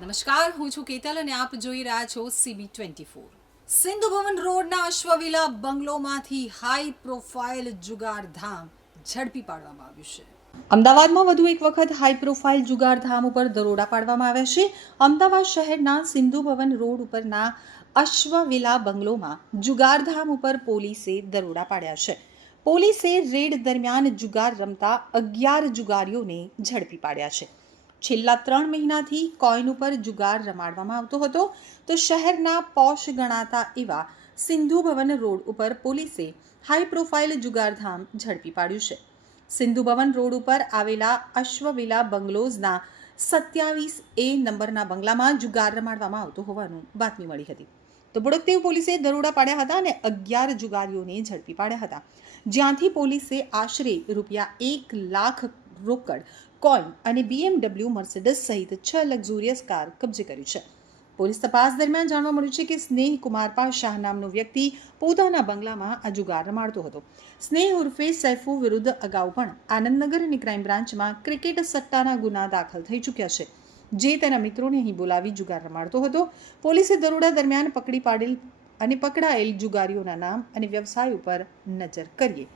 નમસ્કાર, હું છું કેતલ અને આપ જોઈ રહ્યા છો CB twenty four Sindhu Bhavan રોડના અશ્વવિલા બંગલોમાંથી હાઈ પ્રોફાઇલ જુગારધામ ઝડપી પાડવામાં આવ્યું છે. અમદાવાદમાં વધુ એક વખત હાઈ પ્રોફાઇલ જુગારધામ ઉપર દરોડા પાડવામાં આવ્યા છે. અમદાવાદ શહેરના સિંધુ ભવન રોડ ઉપરના અશ્વવિલા બંગલોમાં જુગારધામ ઉપર પોલીસે દરોડા પાડ્યા છે. પોલીસે રેડ દરમિયાન જુગાર રમતા અગિયાર જુગારીઓને ઝડપી પાડ્યા છે. છેલ્લા ત્રણ મહિનાથી કોઈન ઉપર જુગાર રમાડવામાં આવતો હતો તો શહેરના પોશ ગણાતા એવા સિંધુ ભવન રોડ ઉપર પોલીસે હાઈ પ્રોફાઇલ જુગારધામ ઝડપી પાડ્યું છે. સિંધુ ભવન રોડ ઉપર આવેલા અશ્વવિલા બંગલોઝના સત્યાવીસ એ નંબરના બંગલામાં જુગાર રમાડવામાં આવતો હોવાનું બાતમી મળી હતી. તો બુડકદેવ પોલીસે દરોડા પાડ્યા હતા અને અગિયાર જુગારીઓને ઝડપી પાડ્યા હતા. જ્યાંથી પોલીસે આશરે રૂપિયા એક લાખ રોકડ કોઈન અને બીએમડબલ્યુ મર્સિડસ સહિત છ લક્ઝુરિયસ કાર કબજે કરી છે. પોલીસ તપાસ દરમિયાન જાણવા મળ્યું છે કે સ્નેહ કુમાર શાહ નામનો વ્યક્તિ પોતાના બંગલામાં આ જુગાર રમાડતો હતો. સ્નેહ ઉર્ફે સૈફુ વિરુદ્ધ અગાઉ પણ આનંદનગર અને ક્રાઇમ બ્રાન્ચમાં ક્રિકેટ સટ્ટાના ગુના દાખલ થઈ ચૂક્યા છે. જે તેના મિત્રોને અહીં બોલાવી જુગાર રમાડતો હતો. પોલીસે દરોડા દરમિયાન પકડી પાડેલ અને પકડાયેલ જુગારીઓના નામ અને વ્યવસાય ઉપર નજર કરીએ.